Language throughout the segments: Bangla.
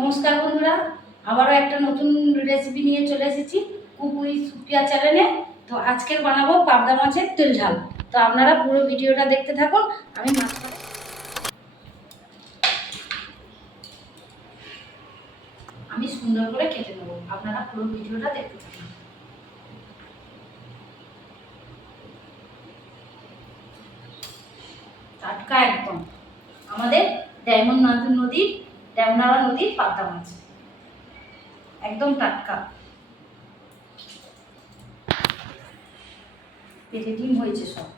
নমস্কার বন্ধুরা, আবারও একটা নতুন রেসিপি নিয়ে চলে এসেছি কুক উইথ সুপ্রিয়া চ্যানেলে। তো আজকের বানাবো পাবদা মাছের তেল ঝাল। তো আপনারা পুরো ভিডিওটা দেখতে থাকুন। আমি সুন্দর করে কেটে নেব, আপনারা পুরো ভিডিওটা দেখতে থাকুন। টাটকা একদম আমাদের ডায়মন্ড নদীর ডেমনালা নদীর পাবদা মাছ, একদম টাটকা। পেটে ডিম হয়েছে সব।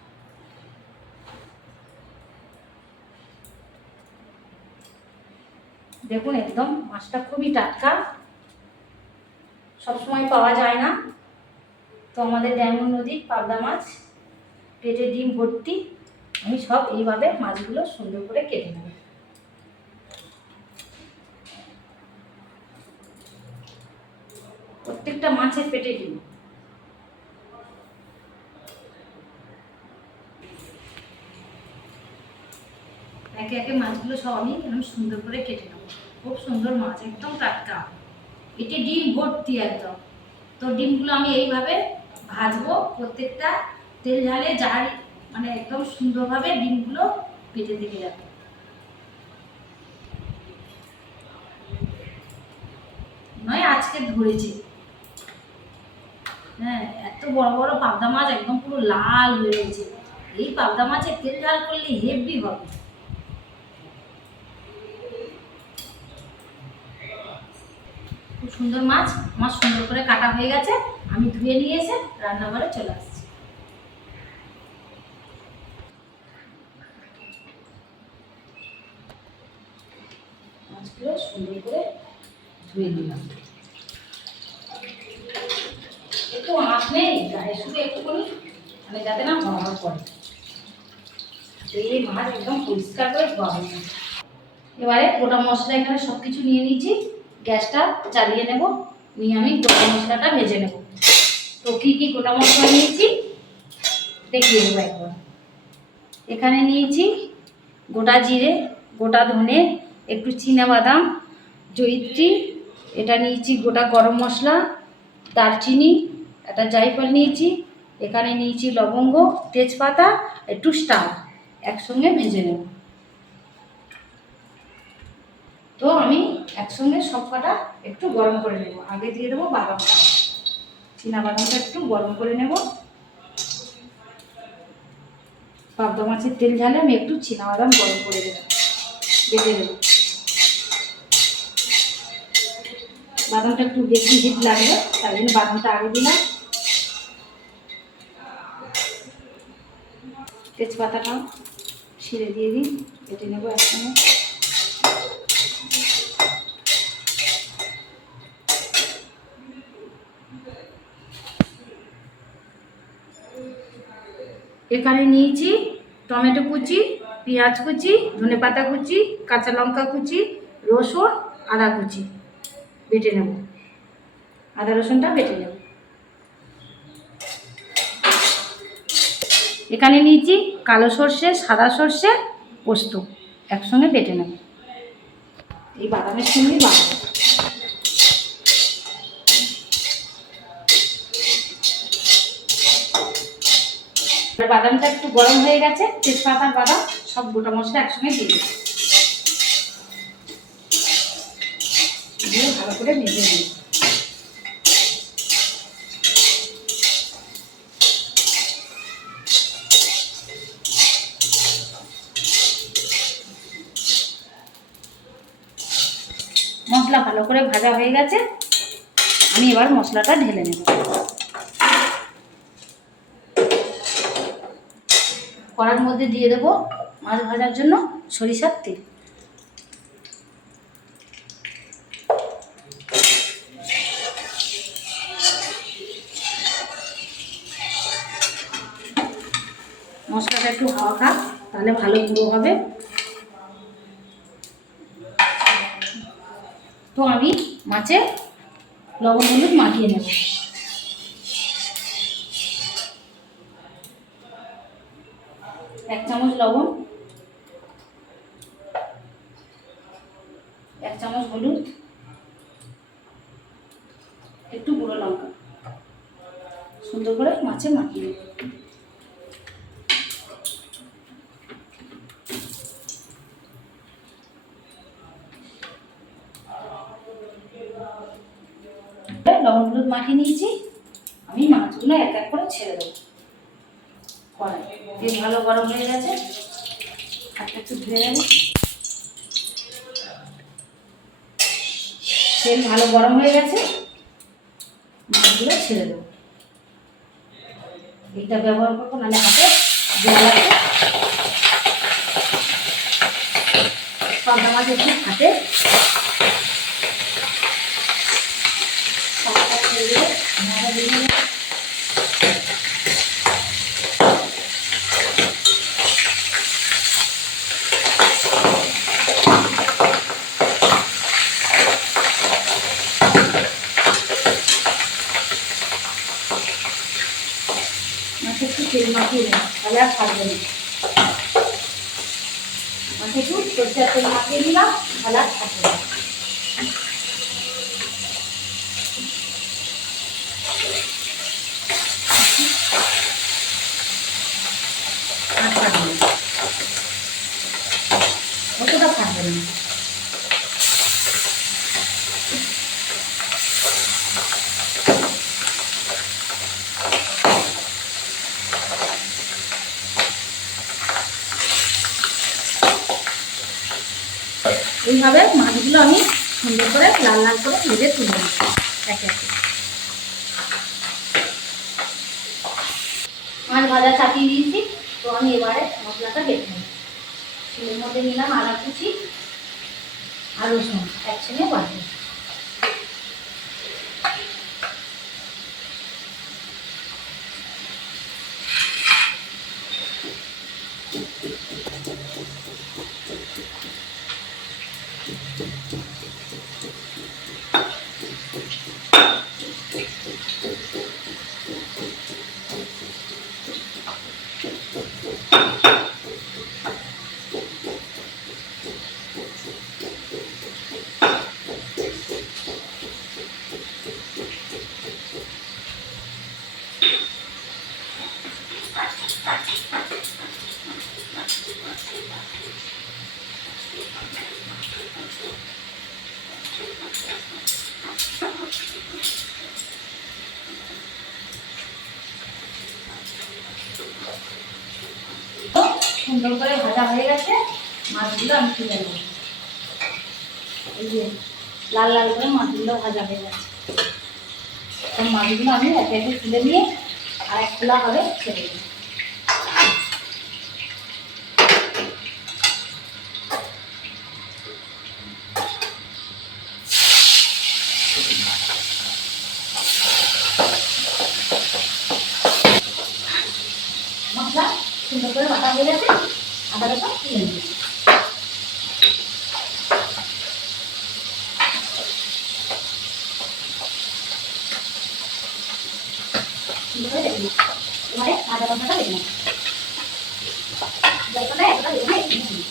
দেখুন একদম মাছটা খুবই টাটকা, সবসময় পাওয়া যায় না। তো আমাদের ডায়মন্ড নদীর পাবদা মাছ, পেটে ডিম ভর্তি। আমি সব এইভাবে মাছগুলো সুন্দর করে কেটে নেব। প্রত্যেকটা মাছের পেটে ডিম। একে একে মাছগুলো সব আমি সুন্দর করে কেটে নেব। খুব সুন্দর মাছ, একদম টাটকা, এটি ডিম ভর্তি একদম। তো ডিমগুলো আমি এইভাবে ভাজবো, প্রত্যেকটা তেল ঝালে যার একদম সুন্দরভাবে ডিমগুলো পেটে থেকে যাবে। নয় আজকে ধরেছি, হ্যাঁ, এত বড় বড় পাবদা মাছ একদম পুরো লাল হয়ে গেছে। এই পাবদা মাছের তেল ঝাল করলে হেভি হবে। খুব সুন্দর মাছ আমার সুন্দর করে কাটা হয়ে গেছে। আমি ধুয়ে নিয়ে এসে রান্নাঘরে চলে আসছি। মাছগুলো সুন্দর করে ধুয়ে নিলাম। একটু আঁশ নেই গায়ে, শুধু একটুখানি যাতে না ভাঙা পড়ে। এই মাছ একদম পরিষ্কার করে ধোয়া হয়েছে। এবারে গোটা মশলা এখানে সব কিছু নিয়ে নিয়েছি। গ্যাসটা জ্বালিয়ে নেব, নিয়ে আমি গোটা মশলাটা ভেজে নেব। তো কী কী গোটা মশলা নিয়েছি দেখিয়ে দেবো একবার। এখানে নিয়েছি গোটা জিরে, গোটা ধনে, একটু চীনাবাদাম, জয়িত্রী, এটা নিয়েছি গোটা গরম মশলা, দারচিনি, একটা জায়ফল নিয়েছি, এখানে নিয়েছি লবঙ্গ, তেজপাতা, একটু স্টার, একসঙ্গে ভেজে নেব। তো আমি একসঙ্গে সব কটা একটু গরম করে নেব। আগে দিয়ে দেবো বাদামটা, চীনাবাদামটা একটু গরম করে নেব। পাবদা মাছের তেল ঝালে আমি একটু চীনাবাদাম গরম করে দেবো, বেটে দেবো। বাদামটা একটু বেশি হিট লাগবে, তাই জন্য বাদামটা আগে দিলাম। তেজপাতাটাও ছিঁড়ে দিয়ে দিই, বেটে নেবো একসঙ্গে। এখানে নিয়েছি টমেটো কুচি, পেঁয়াজ কুচি, ধনেপাতা কুচি, কাঁচা লঙ্কা কুচি, রসুন, আদা কুচি, বেটে নেব। আদা রসুনটা বেটে নেব। এখানে নিয়েছি কালো সর্ষে, সাদা সর্ষে, পোস্ত, একসঙ্গে বেটে নেব। এই বাদামের সঙ্গে বাদাম। বাদামটা একটু গরম হয়ে গেছে, তেজপাতা বাদাম সব গোটা মশলা একসঙ্গে দিয়ে দেবো, দিয়ে ভালো করে ভেজে নেব। মশলা ভালো করে ভাজা হয়ে গেছে, আমি এবার মশলাটা ঢেলে নেব। কড়ার মধ্যে দিয়ে দেবো মাছ ভাজার জন্য সরিষার তেল। মশলাটা একটু হাওয়া খাক, তাহলে ভালো গুঁড়ো হবে। তো আমি মাছে লবণ হলুদ মাখিয়ে নেব। এক চামচ লবণ, এক চামচ হলুদ, সুন্দর করে মাছে মাখিয়ে দেবো। লবণ হলুদ মাখিয়ে নিয়েছি, আমি মাছগুলো এক এক করে ছেড়ে দেবো কড়াই। তেল ভালো গরম হয়ে গেছে, হাতটা একটু ধুয়ে নেব। তেল ভালো গরম হয়ে গেছে, মাছগুলো ছেড়ে দেবো। এটা ব্যবহার করবো, নাহলে হাতে জল লাগবে। পাবদা মাছ একটু হাতে মাছে একটু তেল মাখিয়ে নেব, তাহলে আর থাকবে না। মাছে একটু সরষের তেল মাখিয়ে দিলাম, তাহলে আর থাকবে না। অতটা থাকবে না। এইভাবে মাছগুলো আমি সুন্দর করে লাল লাল করে ভেজে তুলে নেব একে একে। মাছ ভাজা চাপিয়ে দিয়েছি, তো আমি এবারে মশলাটা বেটে নেব। শিলের মধ্যে নিলাম আদা কুচি আর রসুন একসঙ্গে বাটবো। সুন্দর করে ভাজা হয়ে গেছে, মাছগুলো আমি তুলে নেব। এই যে লাল লাল করে মাছগুলো ভাজা হয়ে গেছে, সব মাছগুলো আমি একে একে তুলে নিয়ে আর এক খোলা হবে ছেড়ে দেব। মশলা সুন্দর করে বাটা হয়ে গেছে, আদা রসুন তুলে নেব। এবারে আদা রসুনটা দেবো, জলটা একটা দেবো না, একটু দিই।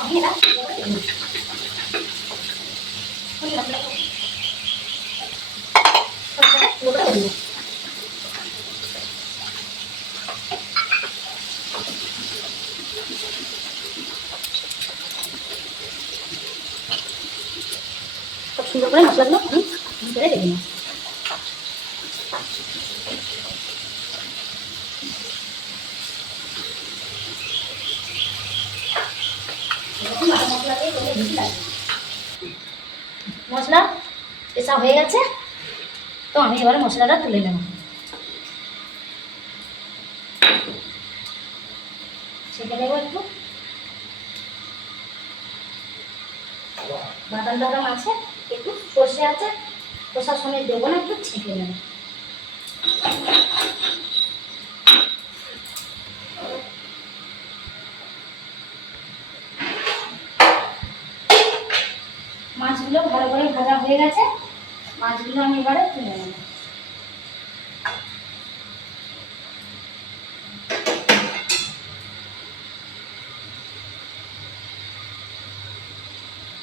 আমি এটা খুব সুন্দর করে মশলাগুলো আমি ভিতরে দেবো না। মশলা পেশা হয়ে গেছে, তো আমি এবারে মশলাটা তুলে নেব। ছেঁকে নেব একটু, বাদাম টাদাম আছে, একটু সর্ষে আছে, কষার সময় দেবো না, একটু ছেঁকে নেব। মাছগুলো ভালো করে ভাজা হয়ে গেছে, মাছগুলো আমি এবারে তুলে নেব।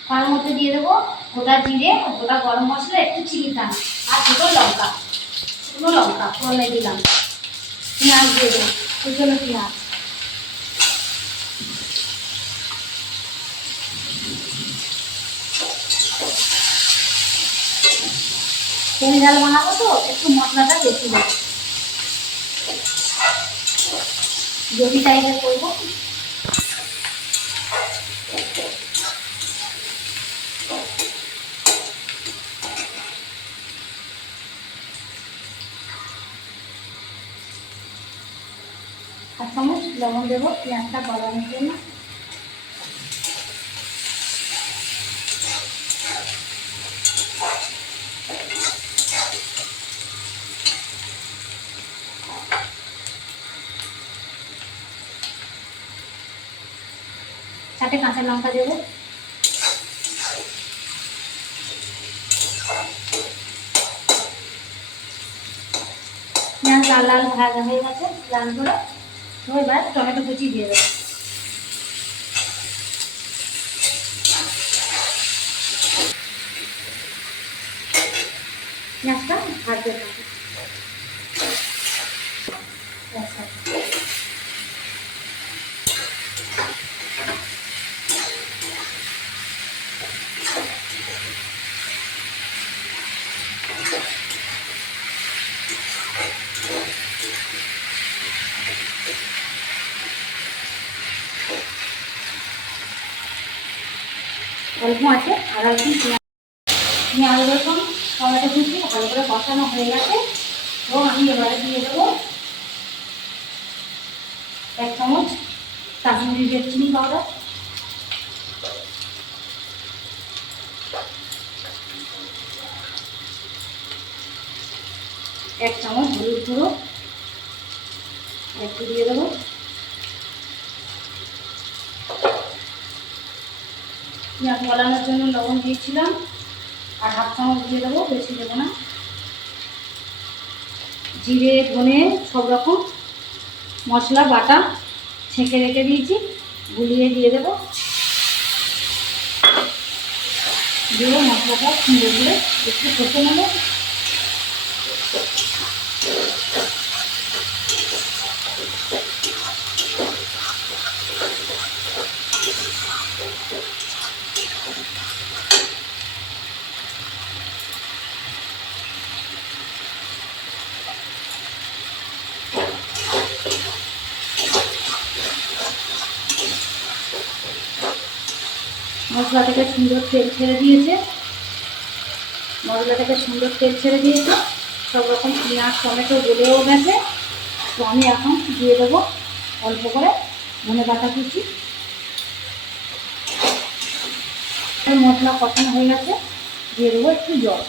তার মধ্যে দিয়ে দেবো গোটা জিরে, গোটা গরম মশলা, একটু চিনি দানা আর দুটো লঙ্কা, শুকনো লঙ্কা ফোড়নে দিলাম। পেঁয়াজ দিয়ে দেবো, কুচনো পেঁয়াজ। তেল ঝাল বানাবো তো একটু মশলাটা বেশি দেবো, গ্রেভি টাইপের করবো। এক চামচ লবণ দেবো পেঁয়াজটা গলানোর জন্য। চারটে কাঁচা লঙ্কা দেবো। পেঁয়াজ লাল লাল ভাজা হয়ে গেছে লাল করে, তো এবার টমেটো কুচি দিয়ে দেবো। পেঁয়াজটা ভাজতে থাকবে। অল্প আছে আর একটু পেঁয়াজ রসুন টমেটো কুচি ভালো করে কষানো হয়ে গেছে, তো আমি এবারে দিয়ে দেবো 1 চামচ কাশ্মীরি রেড চিলি পাউডার, 1 চামচ হলুদ গুঁড়ো একটু দিয়ে দেবো, পেঁয়াজ গলানোর জন্য লবণ দিয়েছিলাম আর 1/2 চামচ দিয়ে দেবো, বেশি দেবো না। জিরে ধনে সব রকম মশলা বাটা ছেঁকে রেখে দিয়েছি, গুলিয়ে দিয়ে দেবো। দিয়ে মশলাটা সুন্দর করে একটু কষে নেবো। মশলা থেকে সুন্দর তেল ছেড়ে দিয়েছে, সব রকম পেঁয়াজ টমেটো গলেও গেছে। তো আমি এখন দিয়ে দেবো অল্প করে ধনেপাতা কুচি। মশলা কষানো হয়ে গেছে, দিয়ে দেবো একটু জল।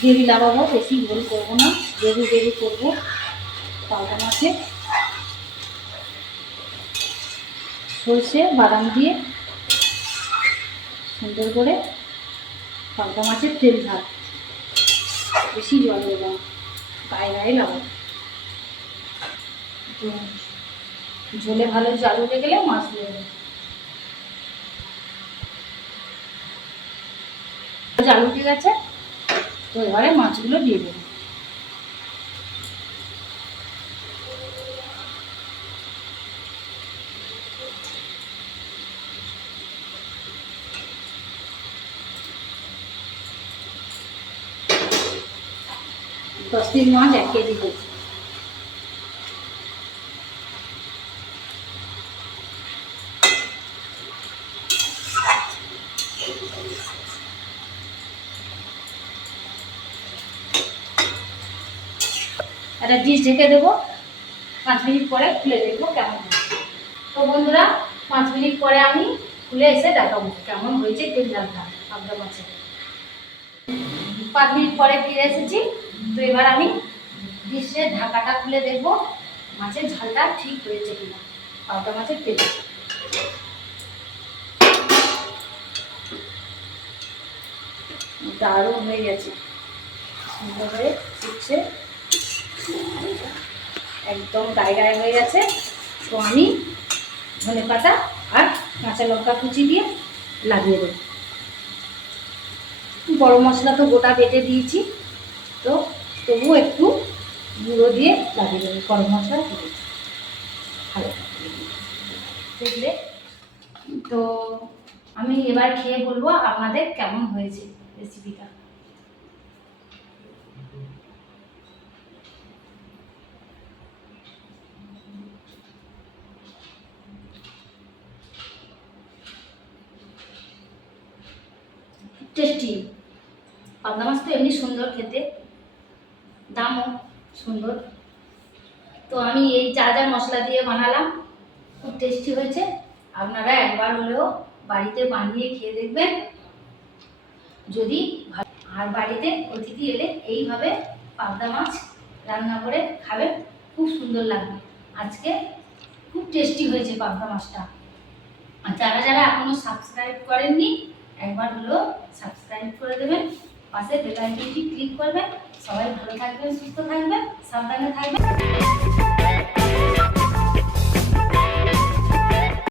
গ্রেভি লাগাবো, বেশি ঝোল করবো না, গ্রেভি করবো। পালটা মাছে সরষে বাদাম দিয়ে সুন্দর করে পালটা মাছের তেল ঝাল, বেশি জল দেবো না, গায়ে গায়ে লাগাবো। ঝোলে ভালো জাল উঠে গেলে মাছ দিয়ে দেবো। জাল উঠে গেছে, তো এবারে মাছগুলো দিয়ে দেবো। দশ দিন মাছ 1 কেজি হয়েছে। একটা ডিশ ঢেকে দেবো, 5 মিনিট পরে খুলে দেখবো কেমন হয়েছে। তো বন্ধুরা 5 মিনিট পরে আমি খুলে এসে দেখাবো কেমন হয়েছে তেল ঝালটা পাবদা মাছের। 5 মিনিট পরে ফিরে এসেছি। তো এবার আমি ডিশের ঢাকাটা খুলে দেখবো মাছের ঝালটা ঠিক হয়েছে কিনা পাবদা মাছের তেল। দারুণ হয়ে গেছে, সুন্দর হয়ে ফুটছে। একদম গায়ে গায়ে হয়ে গেছে। তো আমি ধনে পাতা আর কাঁচা লঙ্কা কুচি দিয়ে লাগিয়ে দেবো। গরম মশলা তো গোটা বেটে দিয়েছি, তো তবুও একটু গুঁড়ো দিয়ে লাগিয়ে দেবো। গরম মশলা দিয়েছি ভালো দেখলে। তো আমি এবার খেয়ে বলবো আপনাদের কেমন হয়েছে রেসিপিটা। টেস্টি। পাবদা মাছ তো এমনি সুন্দর খেতে, দামও সুন্দর। তো আমি এই যা যা মশলা দিয়ে বানালাম খুব টেস্টি হয়েছে। আপনারা একবার হলেও বাড়িতে বানিয়ে খেয়ে দেখবেন যদি আর বাড়িতে অতিথি এলে এইভাবে পাবদা মাছ রান্না করে খাবেন, খুব সুন্দর লাগবে। আজকে খুব টেস্টি হয়েছে পাবদা মাছটা। আর যারা যারা এখনো সাবস্ক্রাইব করেননি একবার হলেও সাবস্ক্রাইব করে দেবেন, পাশে বেল আইকনটি ক্লিক করবেন। সবাই ভালো থাকবেন, সুস্থ থাকবেন, সাবধানে থাকবেন।